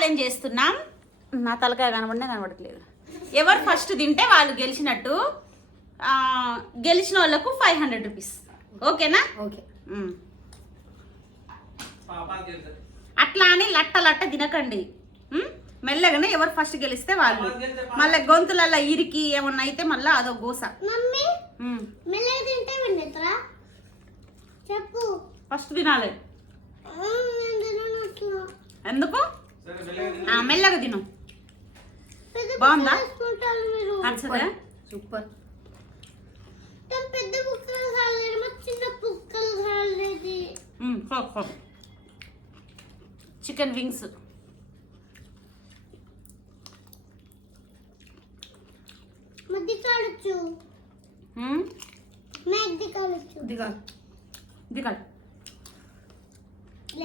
Challenge చేస్తున్నాం. నా తలకాయ కనబడట్లేదు. ఎవరు ఫస్ట్ తింటే వాళ్ళు గెలిచినట్టు. గెలిచిన వాళ్ళకు 500 రూపీస్. ఓకేనా? ఓకే. అట్లా అని లట్ట తినకండి. మెల్లగానే ఎవరు ఫస్ట్ గెలిస్తే వాళ్ళు. మళ్ళీ గొంతులలో ఇరికి ఏమన్నా అయితే మళ్ళీ అదో గోస. ఫస్ట్ తినాలి. ఎందుకు? మెల్లగా తిను. బాగుందా? సూపర్. Chicken wings.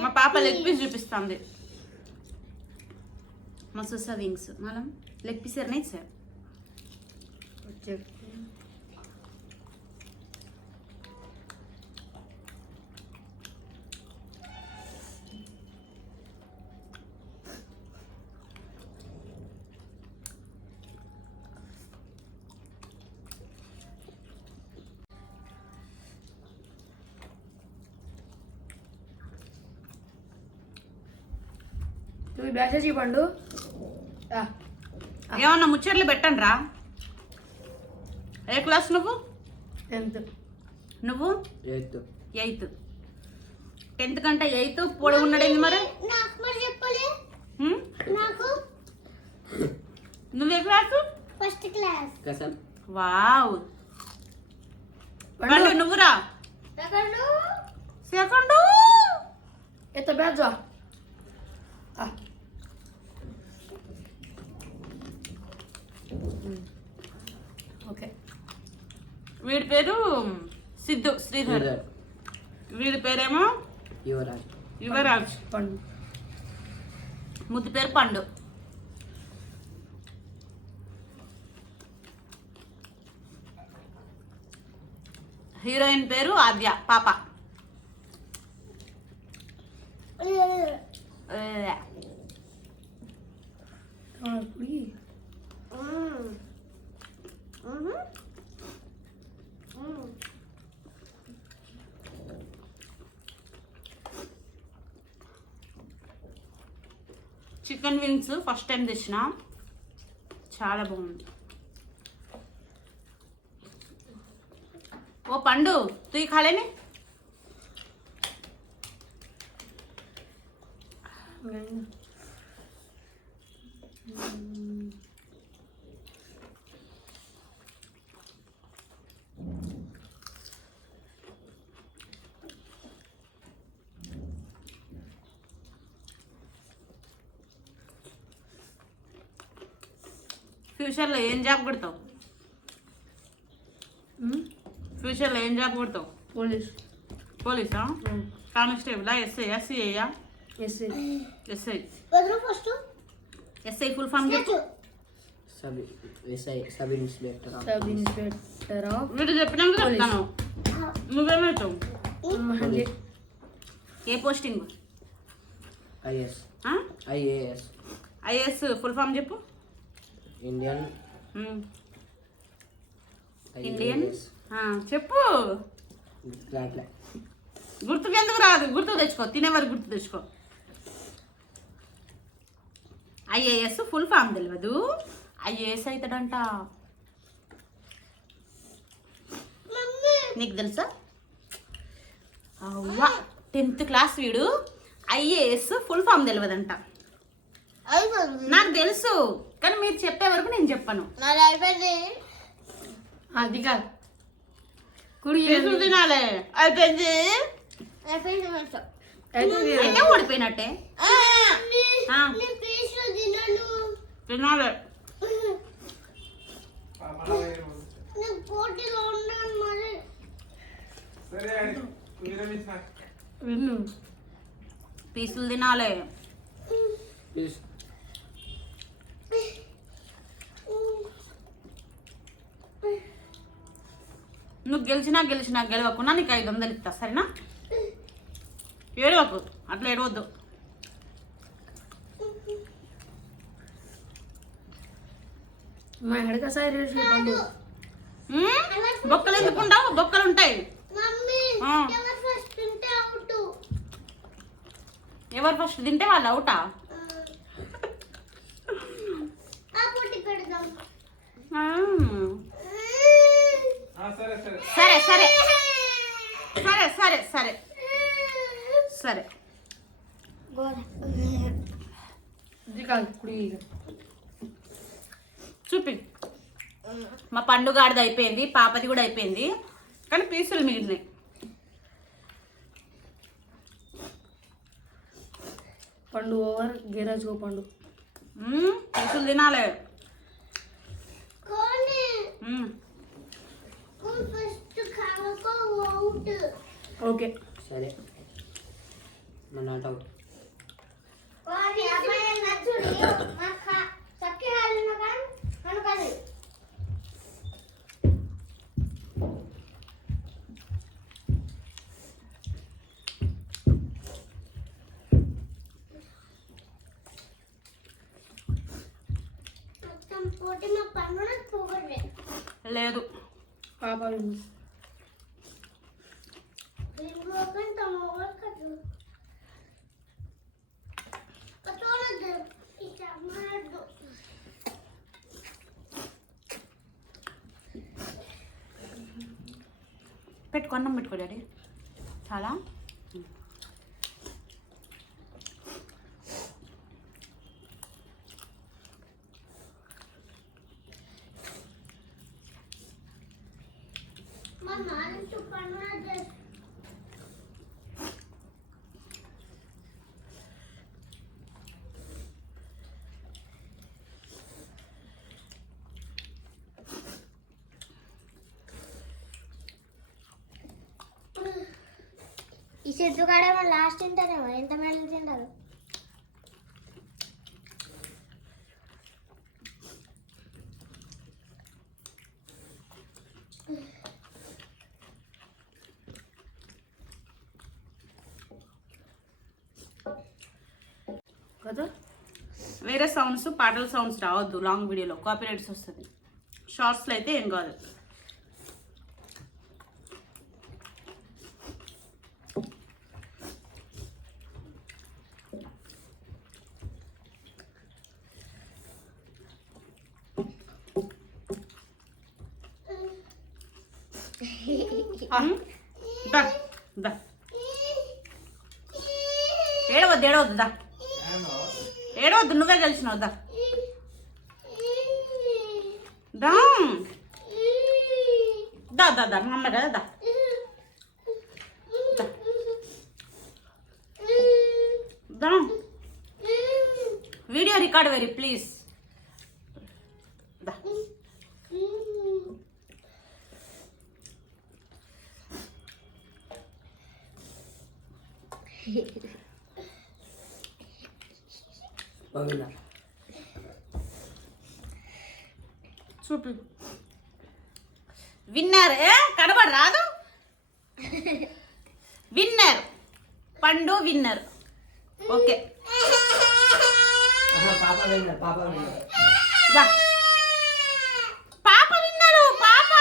మా పాప లెగ్ పీస్ చూపిస్తుంది. మసూసా వింగ్స్ మనం లెగ్ పీస్ नहीं सर. నువ్వు బ్యాచ్ పండు. ఏమన్నా ముచ్చట్లు పెట్టండి రా. ఏ క్లాస్ నువ్వు? 10th. నువ్వు? 8th. 10th కంటే 8th పొడి ఉన్నాడేంది మరి? నువ్వే క్లాసు? First class. వావ్. పండు నువ్వురా? సెకండ్. ఎత్త బ్యాచ్. ఓకే. వీడి పేరు సిద్ధు శ్రీధర్. వీడి పేరేమో యువరాజ్. పండు. ముద్దు పేరు పండు. హీరోయిన్ పేరు ఆద్య పాప. చికెన్ వింగ్స్ ఫస్ట్ టైం తెచ్చిన, చాలా బాగుంది. ఓ పండు తూ ఖాళీని. ఫ్యూచర్లో ఏం జాబ్ కొడతావు? ఫ్యూచర్లో ఏం జాబ్ కొడతావు? పోలీసా? కానిస్టేబులా? ఎస్ఐయా? ఎస్ఐ. ఎస్ఐ ఫుల్ ఫామ్ చెప్పు. Sub inspector. వీడు చెప్పినాక చెప్తాను. నువ్వేమవుతావు? ఏ పోస్టింగ్? ఐఏఎస్ ఫుల్ ఫామ్ చెప్పు. ఇండియన్ చెప్పు. గుర్తుకు ఎందుకు రాదు? గుర్తు తెచ్చుకో, తినేవారు గుర్తు తెచ్చుకో. ఐఏఎస్ ఫుల్ ఫామ్ తెలియదు, ఐఏఎస్ అవుతాడంట. నీకు తెలుసా? అవ్వా 10th క్లాస్ వీడు ఐఏఎస్ ఫుల్ ఫామ్ తెలియదంట. నాకు తెలుసు, కానీ మీరు చెప్పే వరకు నేను చెప్పను. అది కాదు తినాలి. అయిపోయింది అయితే ఓడిపోయినట్టే. తినాలి. పీసులు తినాలి. నువ్వు గెలిచినా గెలవకున్నా నీకు 500 ఇస్తా, సరేనా? ఏడవకు, అట్లా ఏడవద్దు. మా ఎడక సైడ్ పండు బొక్కలు ఎందుకు ఉండవు? బొక్కలు ఉంటాయి. ఆ. ఎవరు ఫస్ట్ తింటే వాళ్ళు అవుటా? సరే సరే సరే సరే సరే సరే ఇది కాదు కుడి చూపి. మా పండుగాడిది అయిపోయింది, పాపది కూడా అయిపోయింది, కానీ పీసులు మిగిలినాయి. పండు ఓవర్ గిరాజు పండు పీసులు తినాలి. ఓకే సరే మన నాట్ అవుట్. లేదు పాప విన్ను. పెట్టుకో, అన్నం పెట్టుకో డాడీ. చాలా ఈ చెట్టు కాడేమో లాస్ట్ తింటారేమో, ఎంత మేళ తింటారు. కదా వేరే సౌండ్స్, పాటల సౌండ్స్ రావద్దు లాంగ్ వీడియోలో, కాపీరైట్స్ వస్తుంది. షార్ట్స్లో అయితే ఏం కాదు. దా దా ఏడవద్దు ఏడవద్దు, దా ఏడవద్దు, నువ్వే గెలిచినావు. దా దా దా దా దా మా అమ్మ కదా, దా దా. Video record very please. దా చూపి. విన్నర్ కనబడి రాదు. విన్నర్ పండు విన్నర్. ఓకే పాప విన్నర్, పాప విన్నర్. దా పాప విన్నరు, పాప.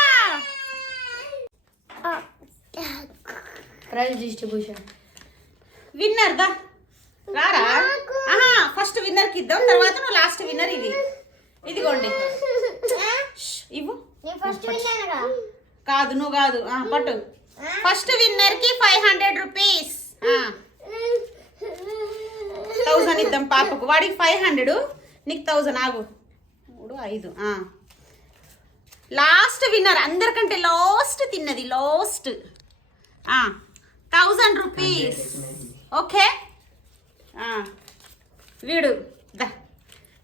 ప్రైజ్ డిస్ట్రిబ్యూషన్ విన్నర్ దా రారా. ఫస్ట్ విన్నర్కి ఇద్దాం, తర్వాత నువ్వు లాస్ట్ విన్నర్. ఇది ఇదిగోండి, ఇవ్వు. నేను ఫస్ట్ విన్నానుగా. కాదు నువ్వు కాదు, పట్టు. First విన్నర్కి 500 rupees. 1000 ఇద్దాం పాపకు, వాడికి 500, నీకు 1000. ఆగు 3 5. లాస్ట్ విన్నర్, అందరికంటే లాస్ట్ తిన్నది, లాస్ట్ 1000 రూపీస్. ఓకే వీడు దా,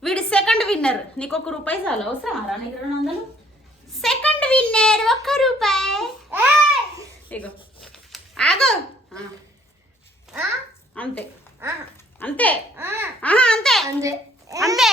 వీడు సెకండ్ విన్నర్. నీకు 1 రూపాయి చాలు, అవసరం రా నీకు 200. సెకండ్ విన్నర్ 1 రూపాయి. ఇగో ఆగు. అంతే అంతే అంతే అంతే అంతే అంతే.